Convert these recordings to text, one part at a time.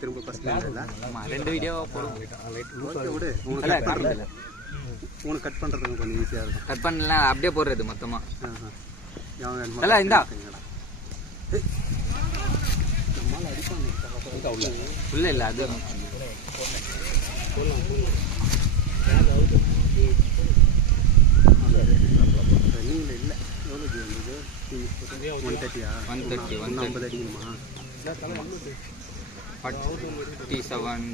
திரும்ப ஃபர்ஸ்ட் இல்ல ரெண்டு வீடியோ போடுவோம். விடு உனக்கு கட் பண்ணுறதுக்கு கொஞ்சம் ஈஸியாக இருக்கும். கட் பண்ணலாம் அப்படியே போடுறது மொத்தமாக. நல்லா இந்தா நம்மளால் அடிப்பாங்க உள்ள இல்லை அது ரன்னிங்கில் இல்லை. எவ்வளோ இருந்தது? 130 150 அடிக்கணுமா? 47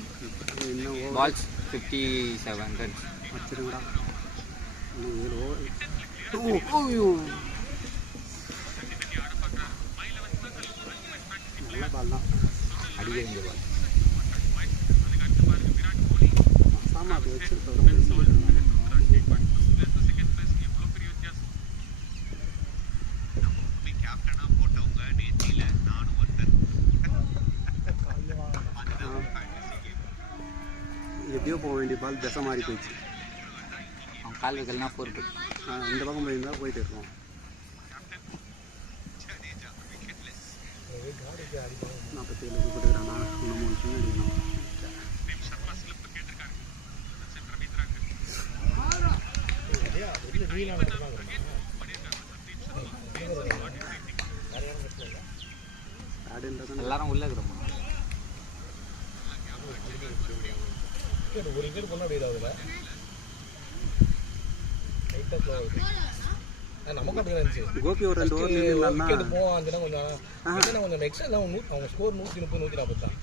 balls 57 runs. வச்சுருங்கடா. நல்ல பால் தான் அடிக்க வேண்டிய பால். சாமா அப்படி வச்சு எப்படியோ போக வேண்டிய பால் திசை மாறி போயிடுச்சு. அவன் கால் வைக்கலாம் 4 போட்டு இந்த பக்கம் போயிருந்தால் போயிட்டு இருக்கோம். 47 போட்டுக்கிறானா? இன்னும் 3 சின்ன அடிக்கணும். எல்லாரும் உள்ள இருக்கிறோம். ஒரு விக்கெட் பண்ண அப்படியே ஆகுதுல நமக்கு அப்படி இருந்துச்சு. கோபி ஒரு 2 ஓவர் விக்கெட் போவாங்கன்னா கொஞ்சம் எக்ஸ்ட்ரா தான். அவங்க ஸ்கோர் 130 140 தான்.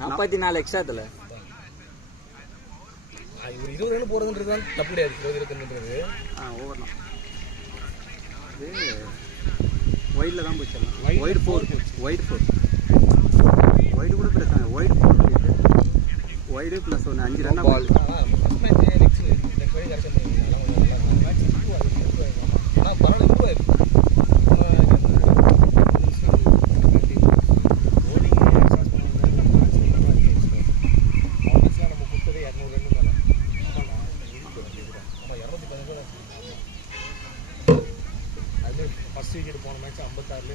44 எக்ஸ்ட்ரா இதில் ஒரு 20 ரன் போகிறதுன்றது தான் தப்பு கிடையாது. 20 ரன்ன்றது ஓவர் தான். இது ஒயிடில் தான் போயிடலாம். ஒயிட் 4 ஒயிடு கூட பிரச்சனை. Wide 4 wide plus 1 5 run ball. First wicket போன மேட்ச் 56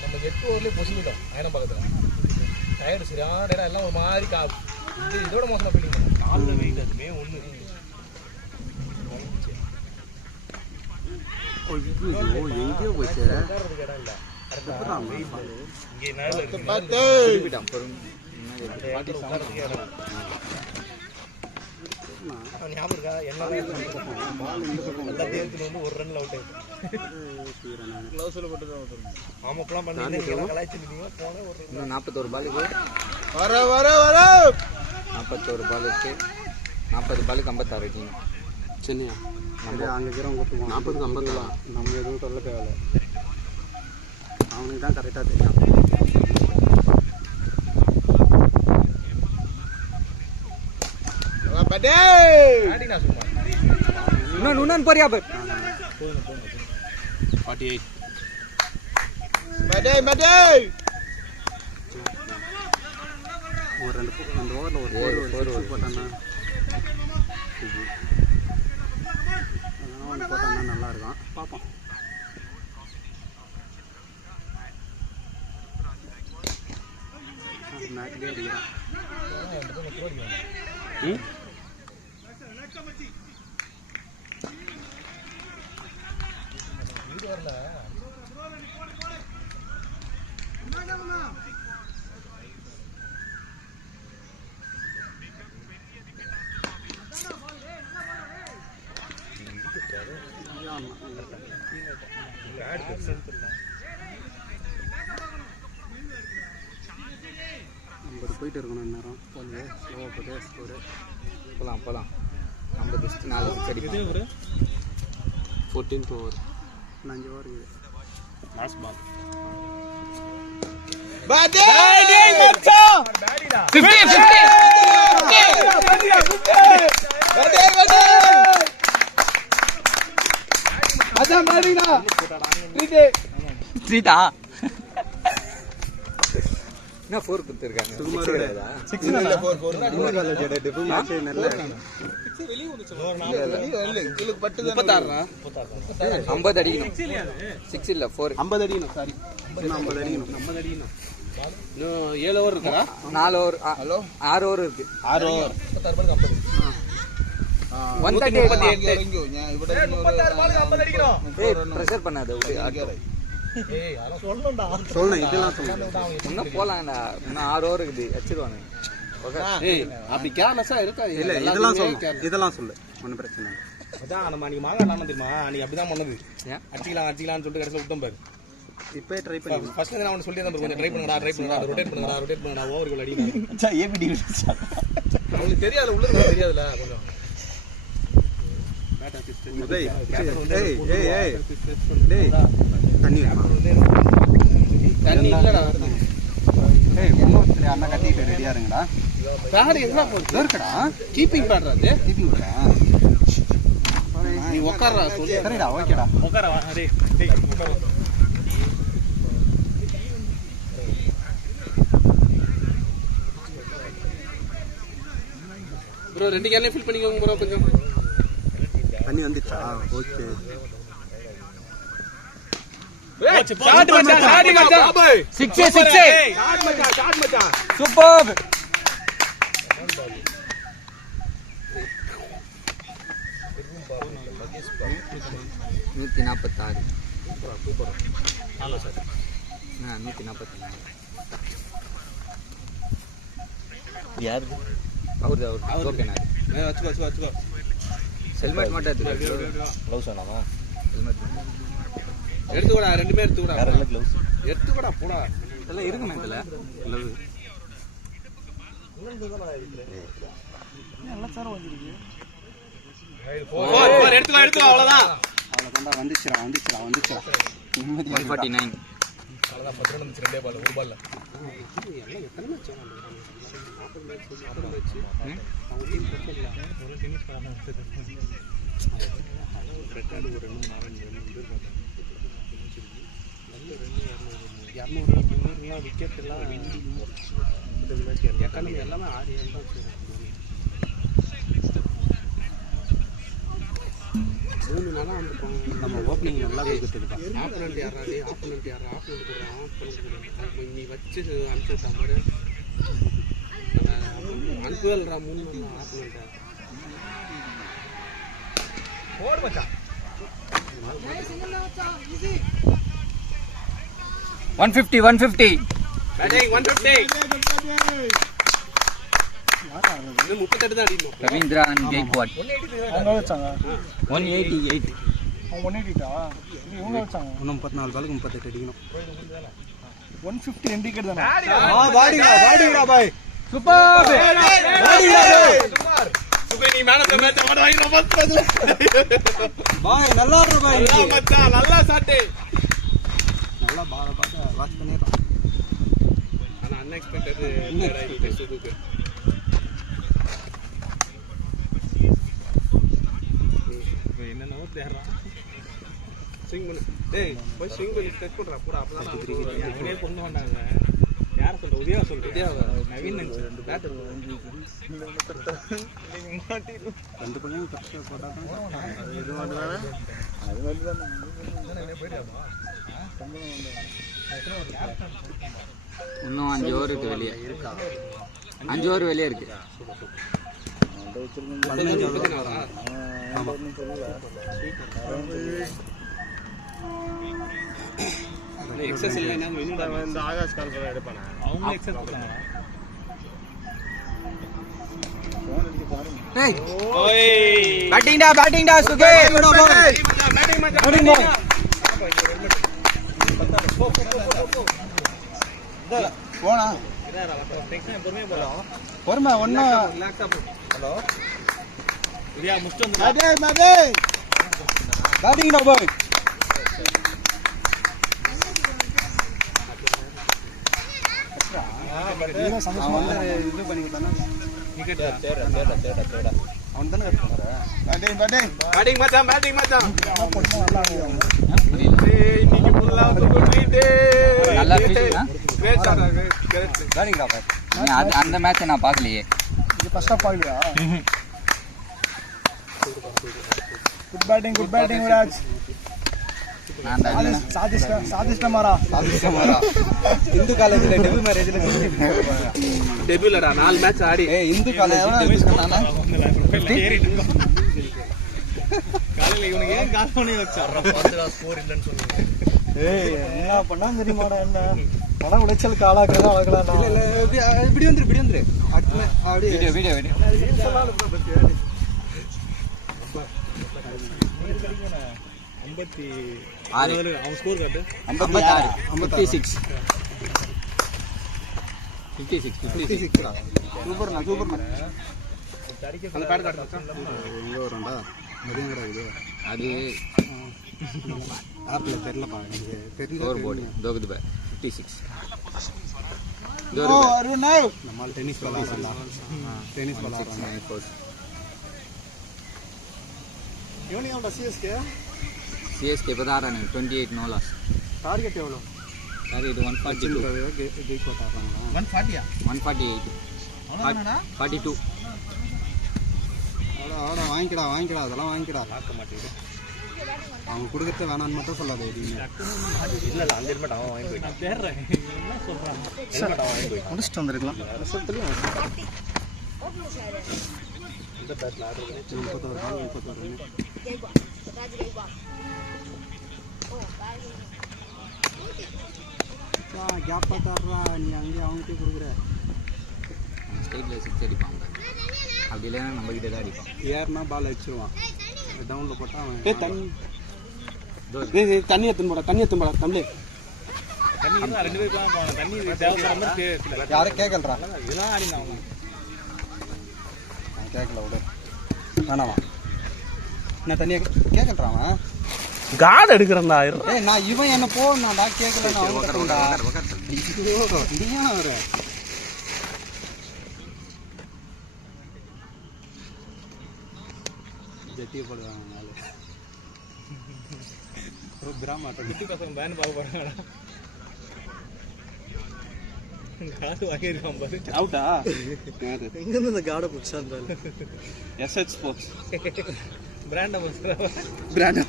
நம்ம 8 ஓவர்லேயே பொசிக்கிட்டோம். ஆயிரம் பக்கத்தில் டயர்டு சரியான டயர்டாக எல்லாம் ஒரு மாதிரி இதோட மோசமாக ஃபீலிங் காலில் வெயிட் அதுமே ஒன்று எங்கேயோ போச்சு. உட்கார்றதுக்கு இடம் இல்லை. இங்கே ஞாபகம் இருக்கா? என்ன தேர்தல் வந்து ஒரு ரன்ல அவுட் ஆயிடுச்சு. ஆமாப்பெல்லாம் பண்ணி கலாய்ச்சிருந்தீங்க. போனேன் ஒரு 41 பாலுக்கு 41 பாலுக்கு 40 பாலுக்கு 56 அடிக்கணும். சென்னையா நம்ம அங்கே இருக்கிறவங்க 40க்கு 50 தான். நம்ம எதுவும் சொல்ல தேவையில்லை. அவனுக்கு தான் கரெக்டாக தெரியும். இன்னும் போறியா? 48 ஒரு 2 ஓவரில் ஒரு போட்டான்னா ஒன்று போட்டான்னா நல்லா இருக்கும். பார்ப்போம். மேட்ச்லேயே அடிக்கிறான். போயிட்டு இருக்கணும் நேரம். போலியே ஸ்லோவாக போட்டு ஸ்கோரு போகலாம். நம்ம ஜஸ்ட் 4 விக்கெட் அடிக்கணும். 14th ஓவர் 5 ஓவர் இருக்குது. லாஸ்ட் பால் ஸ்ட்ரீட்டா என்ன 4 கொடுத்துருக்காங்க. சுகுமாரோட 6 இல்ல 4 காலேஜோட டெபு மேட்ச் நல்ல 6 வெளிய வந்துச்சு. உங்களுக்கு பட்டு 36 50 அடிக்கணும். 6 இல்ல 4 50 அடிக்கணும். சாரி 50 அடிக்கணும். இன்னும் 7 ஓவர் இருக்கா? 4 ஓவர். ஹலோ 6 ஓவர் இருக்கு. 6 ஓவர். 36 பாலுக்கு 50. 138. பிரஷர் பண்ணாத. ஏய் அதெல்லாம் சொல்லணும்டா. சொல்லணும் இதெல்லாம் சொல்லணும். இன்னும் போலாம்டா. இன்னும் 6 ஓவர் இருக்குது. அடிச்சிடுவாங்க. ஓகே. ஏய் அப்படி கேர்லெஸ்ஸா இருக்கா? இல்ல இதெல்லாம் சொல்லு. இதெல்லாம் சொல்லு. ஒன்றும் பிரச்சனை இல்லை. அதான் நம்ம அன்னைக்கு மாங்காய் இல்லாம தெரியுமா? அன்னைக்கு அப்படிதான் பண்ணது. ஏன்? அடிச்சிக்கலாம்னு சொல்லிட்டு கடைசியில் விட்டோம் பாரு. இப்போ ட்ரை பண்ணி ஃபர்ஸ்ட் நான் அவனுக்கு சொல்லி தான் கொஞ்சம் ட்ரை பண்ணுங்கடா, ரொட்டேட் பண்ணுங்கடா, ஓவர் கோல் அடிங்க. ஏபிடி அவங்களுக்கு தெரியாது, உள்ள தெரியாதுல கொஞ்சம். டேய் தண்ணி தண்ணி இல்லடா. ஏய் ஒன்றும் அண்ணா கட்டிட்டு ரெடியா இருங்கடா. பேட் எங்க போகுது? இருக்கடா. கீப்பிங் பேட்ரா அது. கீப்பிங்டா. நீ உட்கார்றா சொல்லு. சரிடா ஓகேடா. உட்கார வா. டேய் உட்கார. ப்ரோ 2 கேனே ஃபில் பண்ணிக்கோங்க ப்ரோ கொஞ்சம். தண்ணி வந்துச்சா? ஓகே. ஷாட் மச்சான், ஷாட் மச்சான். 6 ஷாட் மச்சான், ஷாட் மச்சான். சூப்பர். 146. சூப்பர். நல்ல ஷாட். 144. யார்? அவரு ஓகேண்ணா. வச்சுக்கோ. ஹெல்மெட் மட்டும் எடுத்து. க்ளவுஸ் வேணாமா? ஹெல்மெட் எடுத்துக்கோடா, ரெண்டுமே எடுத்துக்கோடா. வேற இல்ல க்ளவுஸ். எடுத்துக்கோடா போடா. இதெல்லாம் இருக்குண்ணா இதுல. நல்லது. எடுத்துக்கோ அவ்வளவுதான். அவ்வளோதான்டா. வந்துச்சுடா. 149. அவ்வளவுதான். 10 ரன் வந்துச்சு. 2 பால், 1 பால்ல. விக்கெட் எல்லாம் எக்கானமி எல்லாமே 6 தான் வச்சுருக்கேன். 3 நாளாக வந்துருக்கோம். நம்ம ஓப்பனிங் நல்லா கொடுத்துருக்கா. ஆப்பனண்ட் யாரா? ஆப்பனண்ட் நீ வச்சு அனுப்பிச்சு விட்டா மாதிரி அனுப்புதல்றா. 3 நாள் ஆப்பனண்ட் போடு மச்சான். 150. பேட்டிங் 150. இது 38 தான் அடிக்கணும். ரவீந்திரன் கெய்க்வாட். 188. இன்னும் 34 பாலுக்கு 38 அடிக்கணும். 150 இண்டிகேட் தானே. பாடிடா பாய். சூப்பர். சுபே நீ man of the match award வாங்கி ரொம்ப பாய் நல்லா இருக்கு பாய். நல்லா மச்சான், நல்லா ஷாட். நல்லா பால பாக்க வாட்ச் பண்ணிரோம். ஆனா அன்எக்ஸ்பெக்டட் பிளேயர் ஆயிடுச்சு சுபுக்கு. என்னென்னவோ தேடுறான். ஸ்விங் பண்ணு. டேய் போய் ஸ்விங் பண்ணி டச் பண்றா போடா. அப்பதான் அவனே கொண்டு வந்தாங்க. யார சொல்ற? உதயா சொல்ற. உதயாவா? நவீன் ரெண்டு பேட் ரெண்டு பையன் கரெக்டா போட்டாங்க. அது இது வந்துதானே. இன்னும் 5 ஓவர் இருக்கு வெளியே. 5 ஓவர் வெளியே இருக்கு. 15 ஆமா. எக்ஸஸ் இல்லைன்னா இந்த ஆகாஷ் கால் பண்ண எடுப்பானா? அவங்க எக்ஸஸ் கொடுத்தாங்க. ஏய் ஓய் பேட்டிங்டா சுகே. பேட்டிங் மச்சான். போனா பொறுமை ஒன்னும். ஹலோ இடியா முஸ்ட் வந்து பேட்டிங் டா பாய். இது பண்ணி விட்டானா விக்கெட் தேடா அவன் தானே பேட்டிங் பேட்டிங் மச்சான். இன்னைக்கு ஃபுல்லா தூக்கிட்டே நல்லா பேசுனா. Great shot. கரெக்ட். பேட்டிங் டா பாய். அந்த மேட்ச் நான் பார்க்கலையே. இது ஃபர்ஸ்ட் ஆஃப் ஆகலையா? Good batting Viraj. சாதிஷ்ட மாறா இந்து காலேஜ்ல டெபியூ மேரேஜ்ல டெபியூலடா 4 மேட்ச் ஆடி இந்து காலேஜ் காலையில இவனுக்கு ஏன் கால் பண்ணி வச்சா ஸ்கோர் இல்லைன்னு சொன்னீங்க. என்ன பண்ணா தெரியுமாடா? என்ன பண உளைச்சலுக்கு ஆளாக்குறதா ஆகலாம். இப்படி வந்துரு அப்படியே வீடியோ அவன் ஸ்கோர் காட்டு 56 சூப்பர்ண்ணா அந்த பேட் காட்டு எங்கே வரும்டா மதியம் கிடையாது அது ஆப்பில் தெரிலப்பா எனக்கு தெரிஞ்ச ஸ்கோர் போர்டு தோகுது பை 56 நம்மளால் டென்னிஸ் விளாட்றோம்டா டென்னிஸ் விளாட்றோம் இவனையோட சிஎஸ்கே இப்போ தான் ஆடுறாங்க 28 நோ லாஸ் டார்கெட் எவ்வளோ? டார்கெட் 142 ஜெயிக் போட்டாடுறாங்களா 140 148 42 அவ்வளோ வாங்கிக்கடா அதெல்லாம் வாங்கிக்கடா பார்க்க மாட்டேங்குது. அவங்க கொடுக்கறது வேணான்னு மட்டும் சொல்லாத எதுவுமே இல்லை அந்த ஹெல்மெட் அவன் வாங்கி போயிட்டான். தேடுறேன் என்ன சொல்கிறான், ஹெல்மெட் அவன் வாங்கி போயிட்டான். முடிச்சுட்டு வந்துருக்கலாம். இந்த பேட்டில் ஆடுறது 31 கேப் பார்த்தாடுறா நீ அங்கேயே அவங்ககிட்டே கொடுக்குற ஸ்டேட்டில் 6 அடிப்பாங்க. அப்படி இல்லைன்னா நம்மக்கிட்ட தான் அடிப்பான். ஏறுனா பால் அடிச்சிருவான் டவுனில் போட்டால் அவன் தண்ணி எத்துன்னு போடா தம்பி. தண்ணி தான் 2 பேர் தான் போகணும். தண்ணி தேவைப்படுற மாதிரி யாரும் கேட்கலறா இதெல்லாம் ஆடினான் அவன். நான் கேட்கல விடு வேணாமா நான் தனியாக கேட்கலறா அவன் கார்டு எடுக்கிறேன்டா. ஏய் நான் இவன் என்ன போனாடா கேட்கல நான் வர ஜட்டியை போடுவாங்க நாலு கிராமம் குட்டி பசங்க பேன் பார்க்க போறாங்கடா. காசு வாங்கியிருக்கான் பாரு. அவுட்டா எங்கேருந்து இந்த காடை பிடிச்சா இருந்தாலும் எஸ்ஹெச் ஸ்போர்ட்ஸ் பிராண்ட் அம்பாசிடர் பிராண்ட்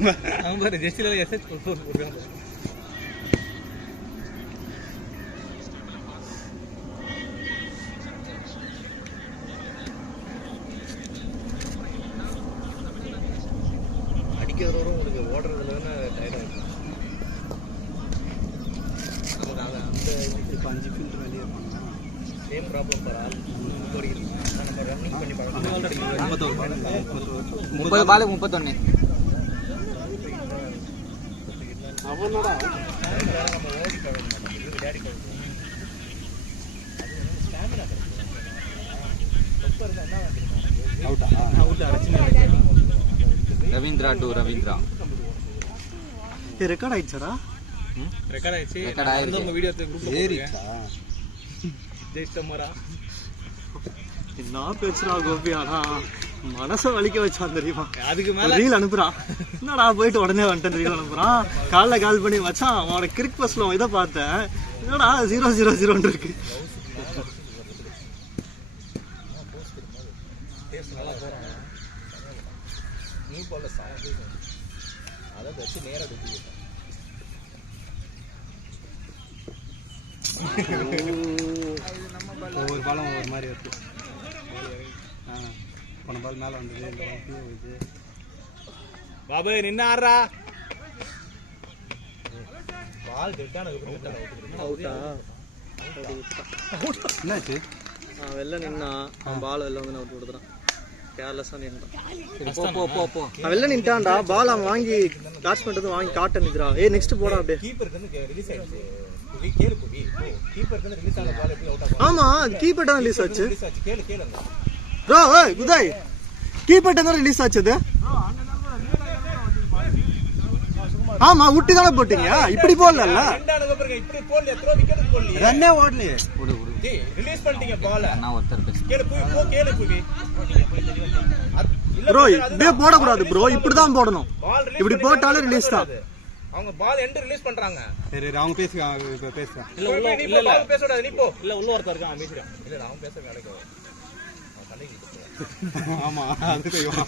அவன் பாரு ஜெஸ்டில எஸ்ஹெச் போட்டுருக்கான். அடிக்கிறதோறும் உங்களுக்கு ஓடுறதுல டயர்ட் ஆகிடும். நமக்கு அந்த இப்போ 5 ஃபில்டர் வெளியே பண்ணலாம் சேம் ப்ராப்ளம் பார் ஆல் நம்ம ரன்னிங் பண்ணி பார்க்கணும். 30 பால் 31 அவனடா நம்ம ஓடி பழகணும். விளையாடி பழகணும். ஸ்டாமினா கிடைக்கும். ரொம்ப இருந்தால் என்ன வாங்கிருக்காங்க அவுட்டா அவுட் அரைச்சி ரவீந்திரா டு ரவீந்திரா ரெக்கார்ட் ஆயிடுச்சாடா? ரெக்கார்ட் ஆயிடுச்சு. ரெக்கார்ட் ஆயிடுச்சு. உங்க வீடியோ குரூப்ல ஏறிச்சா ஜெயிச்சமரா என்ன பேசுறா கோபி? ஆனா மனசை வலிக்க வச்சான் தெரியுமா? அதுக்கு மேல ரீல் அனுப்புறான். என்னடா போயிட்டு உடனே வந்துட்டேன் ரீல் அனுப்புறான். காலைல கால் பண்ணி வச்சான் அவனோட கிரிக் பஸ்ல இதை பார்த்தேன். என்னடா 0-0-0 இருக்கு. நல்லா போறான். நீ போல சாங் அதை வச்சு நேரா எடுத்து ஒவ்வொரு பாலும் ஒவ்வொரு மாதிரி இருக்கு. போன பால் மேலே வந்தது இந்த பால் கீழே வருது. பாபு நின்று ஆடுறா. பால் டெட்டானதுக்கு என்னாச்சு வெளில நின்னா அவன் பால் வெளில வந்து அவுட் கொடுத்துறான். கேர்லெஸ்ஸாக நின்றான். போ அவன் வெளில நின்ட்டான்டா. பால் அவன் வாங்கி காட்ச் பண்ணிட்டு வாங்கி காட்ட நிற்கிறா. நெக்ஸ்ட் போடா அப்படியே. கீப்பருக்கு வந்து ரிலீஸ் ஆயிடுச்சு. கேளு புவி கீப்பருக்கு வந்து ரிலீஸ் ஆன பால் எப்படி அவுட் ஆகும்? ஆமா அது கீப்பர் தான் ரிலீஸ் ஆச்சு. ரிலீஸ் ஆச்சு. கேளு அந்த ப்ரோ ஏய் உதய் கீப்பர் தான் ரிலீஸ் ஆச்சு அது. ஆமா உட்டி தானே போட்டீங்க. இப்படி போடல ரெண்டானதுக்கு அப்புறம் இப்படி போடல. எத்தனை விக்கெட் போடல. ரன்னே ஓடலையே. டேய் ரிலீஸ் பண்ணிட்டீங்க பால். நான் ஒருத்தர் பேச கேளு புவி கேளு புவி. ப்ரோ இப்படியே போடக்கூடாது ப்ரோ. இப்படிதான் போடணும். இப்படி போட்டாலே ரிலீஸ் தான். அவங்க பால் எண்ட் ரிலீஸ் பண்றாங்க. சரி அவங்க பேசுவாங்க இப்போ பேசுறேன். இல்ல உள்ள இல்ல பேசக்கூடாது. நீ போ. இல்ல உள்ள ஒருத்தர் இருக்கான் அமைதியா. இல்ல நான் பேச வேலைக்கு அவன் தலைக்கு. ஆமா அது தெரியும்.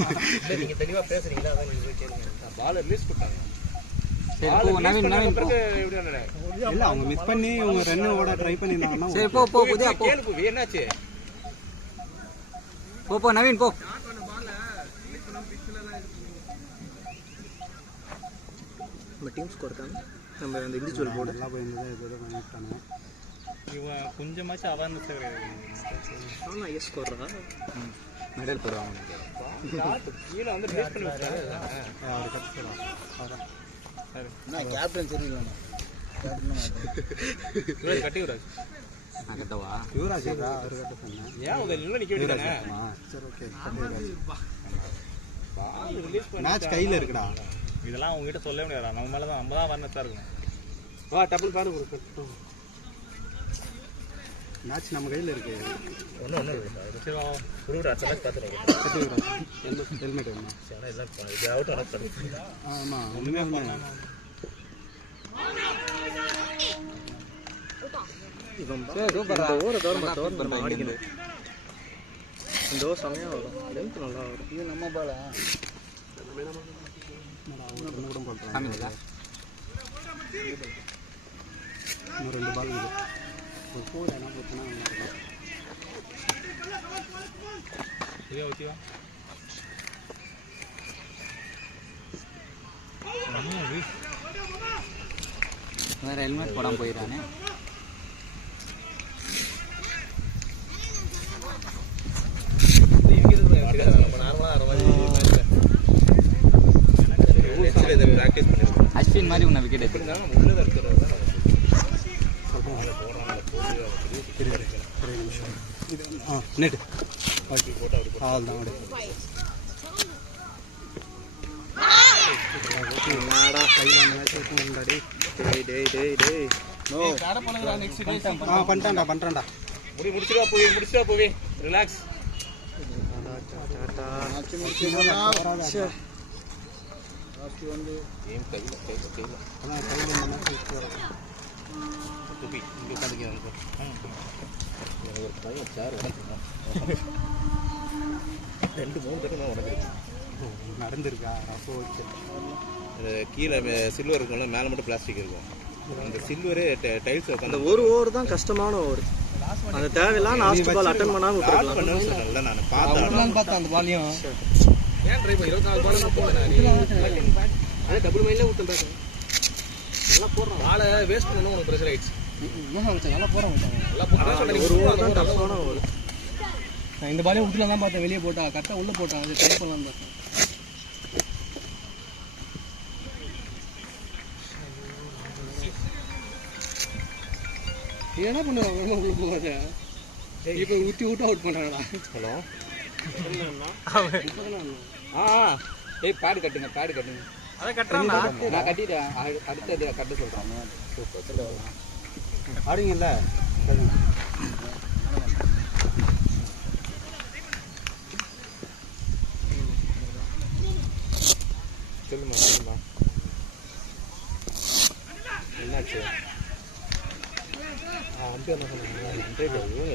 இல்ல நீங்க தெளிவா பேசுறீங்களா? அதான் நீங்க போய் கேளுங்க. பால் ரிலீஸ் பண்ணிட்டாங்க. சரி போ நவீன் நவீன் போ. இல்ல அவங்க மிஸ் பண்ணி அவங்க ரன் ஓட ட்ரை பண்ணிருந்தாங்கன்னா சரி போ போ புதியா போ என்னாச்சு போ போ நவீன் போ. நம்ம டீம் ஸ்கோர் தான் நம்ம அந்த இண்டிவிஜுவல் போர்டு நல்லா போயிருந்தது ஏதோ பண்ணிட்டாங்க. இவன் கொஞ்சமாச்சும் அவேர்னஸ் கிடையாது. ஆனால் எஸ் ஸ்கோர்ரா மெடல் போடுவாங்க. கீழே வந்து ரிலீஸ் பண்ணி விட்டாரு. அவர் கற்றுக்கலாம் கேப்டன் சரியில்லை கட்டி விடாது. நான் கட்டவா? யுவராஜ் அவர் கட்ட சொன்னேன். ஏன் உங்க உள்ள நிக்க வேண்டியதானே? சரி ஓகே ரிலீஸ் பண்ணி மேட்ச் கையில் இருக்குடா. இதெல்லாம் உங்ககிட்ட சொல்லவே முடியாது. நம்ம மேல தான் நம்ம தான் அவேர்னஸா இருக்கணும். வா டபுள் பாரு ஒரு மேட்ச் நம்ம கையில் இருக்கு. ஒண்ணு சரி வா குருடா அட்லஸ் பாத்துறோம். ஹெல்மெட் வேணும். சரி எல்லாம் இது அவுட் ஆன சரி. ஆமா ஒண்ணுமே இல்ல. இவன் சூப்பரா ஓர தோர்மா அடிக்கணும். இந்த ஓவர் சமயம் வரும். லென்த் நல்லா வரும். இது நம்ம பாலா ஒன்று கூட போட்டுறேன். சாமிங்களா? இன்னும் 2 பால் இருக்குது. ஒரு ஃபோர் என்ன போட்டுனா இதே ஓகேவா? வேற ஹெல்மெட் போடாம போயிடறானே. அஸ்வின் மாதிரி உன்னை விக்கெட் எடுத்து நெட் ஓகே ஆல் தான் நாடா கையில் மேட்ச் இருக்கும்டாடி. டேய் நோ பண்ணிட்டான்டா முடிச்சுடா போவே ரிலாக்ஸ். கேம் கையில துப்பி இங்க உட்காந்துக்க ஒரு பையன் சார் ரெண்டு மூணு தடவை உடஞ்சிருக்கு. நடந்திருக்கா? அப்போ ஓகே. கீழே சில்வர் இருக்கும்ல, மேலே மட்டும் பிளாஸ்டிக் இருக்கும். அந்த சில்வரு டைல்ஸ் அந்த ஒரு ஓவர் தான் கஷ்டமான ஓவர். அந்த தேவையில்லாம் லாஸ்ட் பால் அட்டன் பண்ணாம விட்டுறலாம். நான் பார்த்தேன் அந்த பாலையும் ஏன் ட்ரை பண்ணி 24 பால் தான் போனேன். அதே டபுள் மைல்ல விட்டு நல்லா போடுறான். பாலை வேஸ்ட் பண்ணனும் உனக்கு பிரஷர் ஆயிடுச்சு. நல்லா போறோம். நல்லா போடுறான். ஒரு ஓவர் தான் கஷ்டமான ஓவர். நான் இந்த பாலையும் விட்டுல தான் பார்த்தேன். வெளியே போட்டா கரெக்டாக உள்ள போட்டான். அது ட்ரை பண்ணலாம் பார்த்தேன். என்ன பண்ணுவாங்க உள்ள போகாத இப்போ ஊட்டி அவுட் பண்ணுறாங்கடா. ஹலோ ஏய் பேடு கட்டுங்க அதை கட்டுறான்டா. நான் கட்டிட்டேன். அடுத்தது கட்ட சொல்கிறேன். சூப்பர் ஆடுங்கல்ல. சொல்லுமா என்னாச்சு? அம்பி என்ன சொன்னாங்க?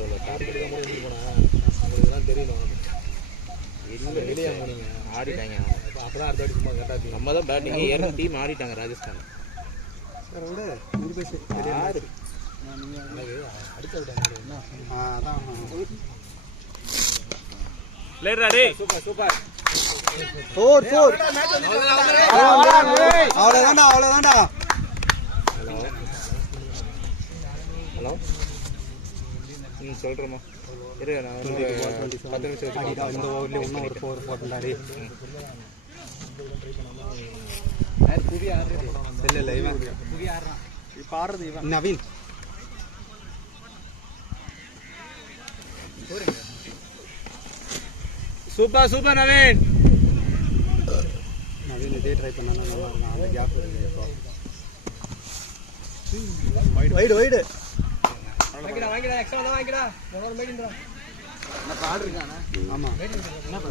எவ்வளோ டார்கெட் தான் கூட போனா அவங்களுக்கு தான் தெரியணும். இல்லை வெளியே போனீங்க ஆடிட்டாங்க. அப்போ தான் அடுத்த சும்மா கரெக்டாக நம்ம தான் பேட்டிங் ஏற டீம் ஆடிட்டாங்க ராஜஸ்தான். சார் விடு முடிஞ்சு போச்சு. யாரு அடுத்த விட்டாங்க. அதான் சூப்பர் அவ்வளோதான்டா. ஹலோ சொல்கிறேம்மா இரு. நான் 10 நிமிஷம் இந்த ஓவர்லேயே இன்னும் ஒரு 4 போட்டுண்டாடி. இல்லை இவன் இப்போ ஆடுறது இவன் நவீன். சூப்பர் நவீன் இதே ட்ரை பண்ணாலும் நல்லா இருக்கும். அந்த கேப் இருக்கு. வைடு ஆமாம்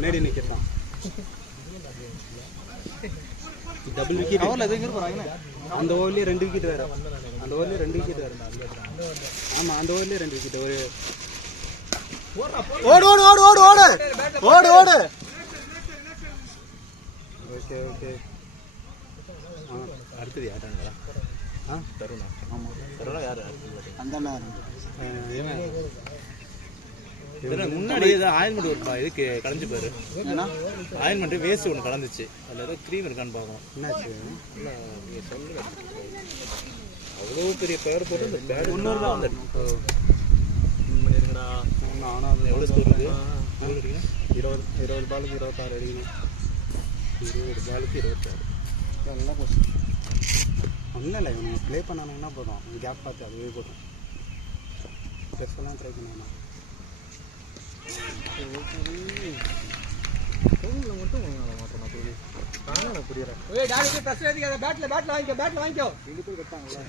மேடி நிற்கிறான். டபுள் விக்கெட் அந்த ஓவர்லேயே 2 விக்கெட் வேறு. ஆமாம் அந்த ஓவர்லேயே 2 விக்கெட். ஒரு ஓடு. ஓகே அடுத்தது யாருங்களா? தருணா. ஆமாம், தருணா யார்? அந்த முன்னாடி ஏதோ ஆயில்மெண்ட் ஒரு இதுக்கு கலந்து பாரு. ஆயில்மெண்ட் வேஸ்ட் ஒன்று கலந்துச்சு, அதில் ஏதோ க்ரீம் இருக்கான்னு பார்க்கணும். என்னாச்சு? இல்லை நீங்கள் சொல்லுங்க. அவ்வளோ பெரிய பேர் போட்டு இந்த பேட் ஒன்று தான் வந்துடுங்கடா. ஆனால் அது எவ்வளோ ஸ்கோர் இருக்குது? 20 பாலுக்கு 26 அடிக்கணும். 20 பாலுக்கு 26. நல்லா கொஸ்டின் ஒன்றும் இல்லை, இவங்க ப்ளே பண்ணானுங்கன்னா போதும், கேப் பார்த்து அதுவே போதும். பெருசெல்லாம் ட்ரை பண்ணுவேன் மட்டும் மாட்டேன் புரியல. பேட்டில் வாங்கிக்கோ ரெண்டு பேர் கட்டாங்களா?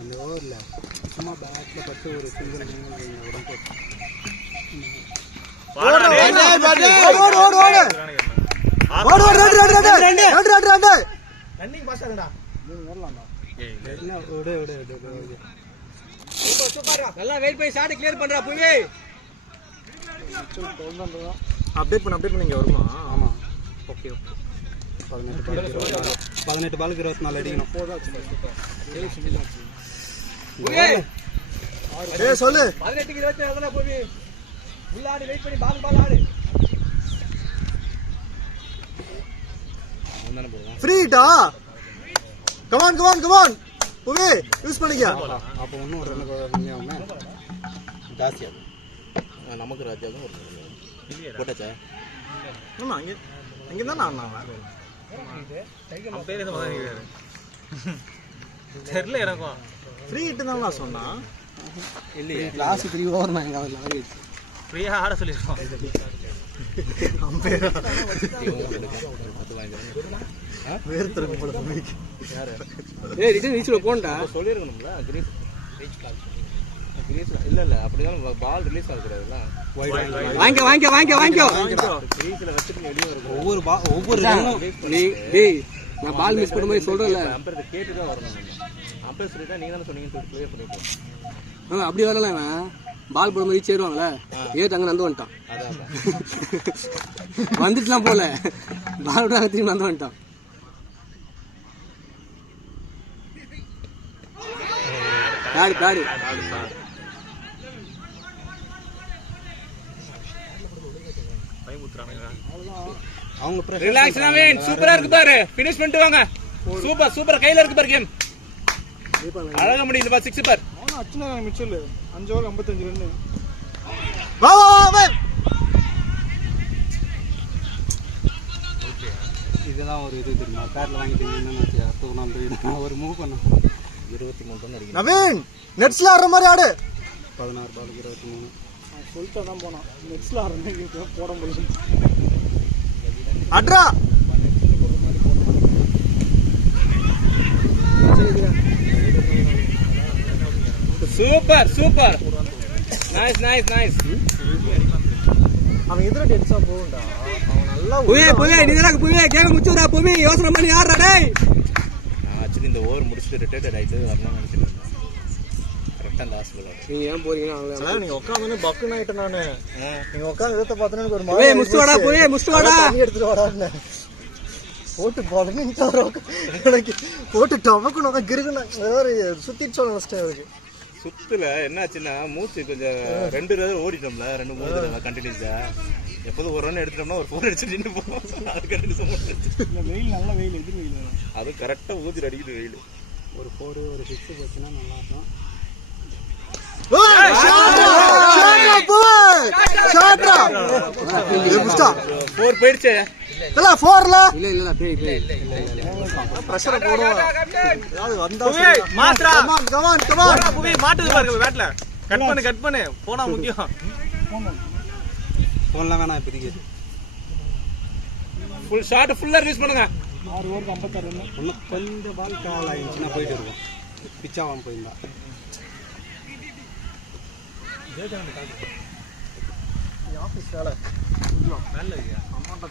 அந்த ஓவரில் சும்மா பேட்டில் பட்டு ஒரு சிங்கிள் உடம்பு ரன்னிங் பாஸ் ஆகுடா. நல்லா வெயிட் பண்ணி ஷாட் கிளியர் பண்றா புவி. அப்டேட் பண்ணீங்க வருமா? ஆமாம். Okay okay. 18 பாலுக்கு 24 அடிக்கணும். சொல்லு. 18க்கு 24 தானே புவி. உள்ளாடி வெயிட் பண்ணி பால் ஆடு. ஃப்ரீடா. கமான் புவி யூஸ் பண்ணிக்க. அப்போ இன்னும் ஒரு ரன்னு ஜாஸ்தியாகும். நமக்கு ராஜாவும் ஒரு போட்டாச்சா? ஆமா, அங்கே தான் நான் பேர் தெரியல எனக்கும். ஃப்ரீ ஹிட் தான் நான் சொன்னா இல்லையே. கிளாஸ் 3 ஓவர் நான் எங்கே அதில் ஃப்ரீயா ஆட சொல்லியிருக்கோம். சொல்லிருக்கணும்ல. இல்ல அப்படிதான் பால் ரிலீஸ் ஆகுறதுல. வாங்கிக்கோ. கிரீஸ்ல வச்சிட்டு வெளிய வரும். ஒவ்வொரு டேய் நான் பால் மிஸ் பண்ணும்போது சொல்றேன்ல, அம்பர் கேட்டு தான் வரணும். அம்பர் சொல்லிட்டா நீங்க தானே சொன்னீங்கன்னு சொல்லி ப்ளே பண்ணிப்போம். அப்படி வரல. பால் போடும்போது ரீச் ஏறுவாங்கல்ல, ஏறிட்டு அங்கே நடந்து வந்துட்டான். வந்துட்டுலாம் போல, பால் விட அங்கே திரும்பி நடந்து வந்துட்டான். பேடு அவங்க ரிலாக்ஸ் நவீன். சூப்பரா இருக்கு பாரு. ஃபினிஷ் பண்ணிட்டு வாங்க. சூப்பர் கையில இருக்கு பாரு கேம். அழகா முடியுது பா. 6 பார். அச்சுனா மிச்சல் 5 ஓவர் 55 ரன். இதெல்லாம் ஒரு இது தெரியுமா? பேட்டில் வாங்கிட்டு என்னன்னு அடுத்த நாள் ஒரு மூவ் பண்ணோம். 23 ரன் அடிக்கணும். நவீன் நெட்ஸ்ல ஆடுற மாதிரி ஆடு. 16 பாலுக்கு 23. சொல்லிட்டு தான் போனான். நெட்ஸ்ல ஆடுறேன் போட முடியும். அட்ரா சூப்பர். நைஸ். அவன் எதிரடி அடிச்சா போகும்டா. அவன் நல்லா புவியே கேட்க முச்சுடா. புவி யோசனை பண்ணி ஆடுறா. டேய் நான் ஆக்சுவலி இந்த ஓவர் முடிச்சுட்டு ரிட்டையர்ட் ஆயிட்டு வரணும்னு நினைச்சிருந்தேன். கரெக்டா லாஸ்ட் பால். நீங்க ஏன் போறீங்கன்னா நீங்க உட்காந்து பக்குன்னு ஆயிட்டேன் நானு. நீங்க உட்காந்து எதிர்த்த பார்த்தேன்னு ஒரு முஸ்டு வாடா தண்ணி எடுத்துட்டு வாடான்னு போட்டு பாலுன்னு எனக்கு போட்டு டமக்குன்னு கிருக்குன்னு ஏதாவது சுத்திட்டு சொல்ல வச்சிட்டேன் அவருக்கு. சுத்துல என்னாச்சுன்னா மூச்சு கொஞ்சம் 2 ரன் ஓடிட்டோம்ல. 2-3 தடவை கண்டினியூஸா. எப்போதும் ஒரு ரன் எடுத்துட்டோம்னா ஒரு 4 அடிச்சு நின்று போவோம். அது கண்டினியூஸா வெயில் நல்ல வெயில் எதிர் வெயில். அது கரெக்டா ஊத்தி அடிக்குது வெயில். ஒரு 4 ஒரு 6 போச்சுன்னா நல்லா இருக்கும். போயிடுச்சு. பிரஷரை போடுவோம். மாட்டுது பாருங்க பேட்ல. கட் பண்ணு போனா முக்கியம். போன்லாம் வேணாம் இப்போதைக்கு. ஃபுல் ஷாட் ஃபுல்லா ரிலீஸ் பண்ணுங்க. 6 ஓவருக்கு 56 ரன். இன்னும் கொஞ்சம் பால் கால் ஆயிடுச்சுன்னா போயிட்டு இருக்கும். பிச்சாவான் போயிருந்தா ஆஃபீஸ் வேலை